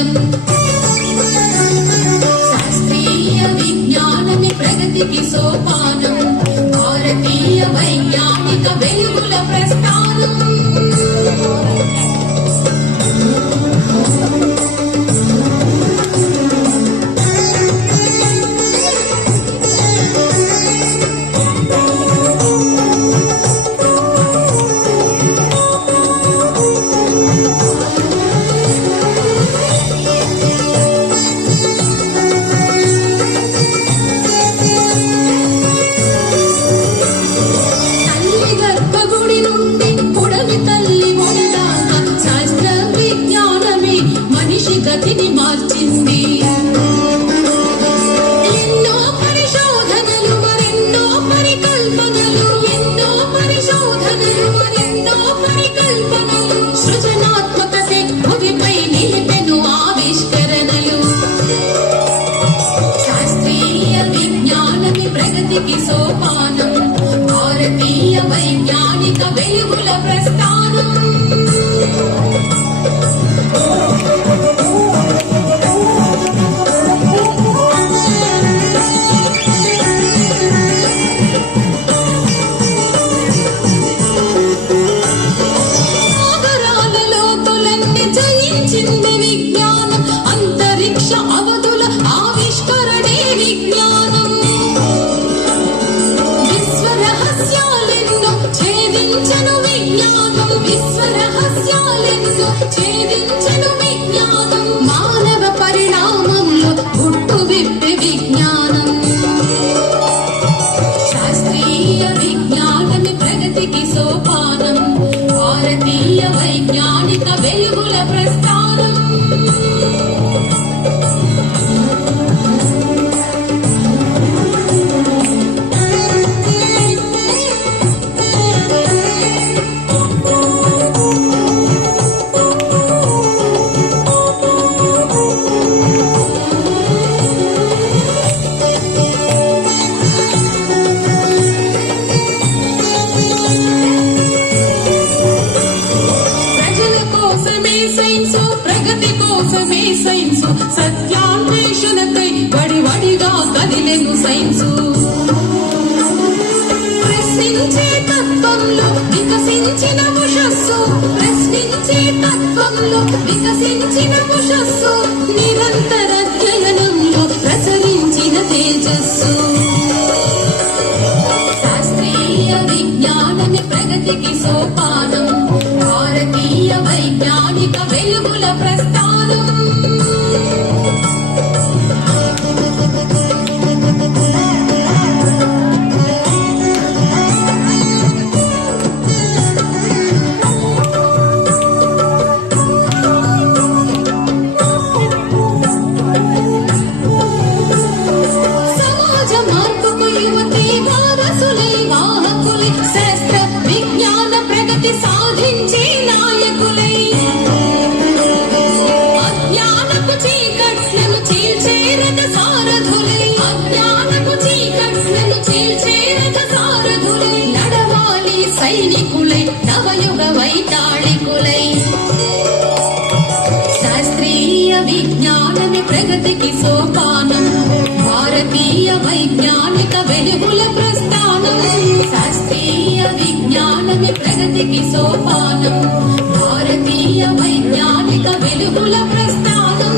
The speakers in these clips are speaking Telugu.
ఫలం. శాస్త్రీయ విజ్ఞానమే ప్రగతికి సోపానం, భారతీయ వైజ్ఞానిక వెలుగుల ప్రస్థానం. గతిని మార్చింది. ఎన్నో పరిశోధనలు మరెన్నో పరికల్పనలు, ఎన్నో పరిశోధనలు మరెన్నో పరికల్పనలు, సృజనాత్మకతే భువిపై నిలిపెను ఆవిష్కరణలు. శాస్త్రీయ విజ్ఞానమే ప్రగతికి సోపానం, భారతీయ వైజ్ఞానిక వెలుగుల ప్రస్థానం. జయించింది విజ్ఞానం, అంతరిక్ష అవధుల ఆవిష్కరణే విజ్ఞానం. విశ్వరహస్యాలెన్నో ఛేదించను విజ్ఞానం, విశ్వరహస్యాలెన్నో ఛేదించను విజ్ఞానం. మానవ పరిణామంలో గుట్టు విప్పే విజ్ఞానం. శాస్త్రీయ విజ్ఞానమే ప్రగతికి సోపానం, భారతీయ వైజ్ఞానిక వెలుగుల ప్రస్థానం. సైన్సు ప్రగతి కోసమే సైన్సు, సత్యాన్వేషణకై వడివడిగా కదిలెను సైన్సు. ప్రశ్నించే తత్వంలో వికసించిన ఉషస్సు, ప్రశ్నించే తత్వంలో వికసించిన ఉషస్సు, నిరంతర అధ్యయనంలో ప్రసరించిన తేజస్సు. శాస్త్రీయ విజ్ఞానమే ప్రగతికి సోపానం, భారతీయ వైజ్ఞానిక వెలుగుల ప్రస్థానం. సమాజ మార్పుకు యువతే వారసులై వాహకులై, శాస్త్ర విజ్ఞాన ప్రగతి సాధించే నాయకులై. అజ్ఞానపు చీకట్లను చీల్చే రథ సారథులై, అజ్ఞానపు చీకట్లను చీల్చే రథ సారథులై. నడవాలి సైనికులై, నవయుగ వైతాళికులై. శాస్త్రీయ విజ్ఞానమే ప్రగతికి సోపానం, భారతీయ వైజ్ఞానిక వెలుగుల ప్రస్థానం. శాస్త్రీయ విజ్ఞానమే ప్రగతికి సోపానం, భారతీయ వైజ్ఞానిక వెలుగుల ప్రస్థానం.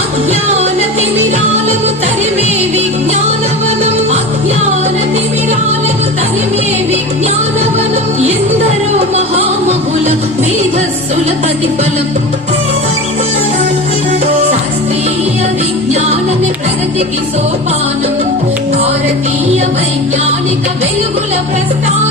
అజ్ఞాన తిమిరాలను తరిమే విజ్ఞానవనం, అజ్ఞాన తిమిరాలను తరిమే విజ్ఞానవనం. ఎందరో మహామహుల మేధస్సుల ప్రతిఫలం. శాస్త్రీయ విజ్ఞానమే ప్రగతికి సోపానం, భారతీయ వైజ్ఞానిక వెలుగుల ప్రస్థానం.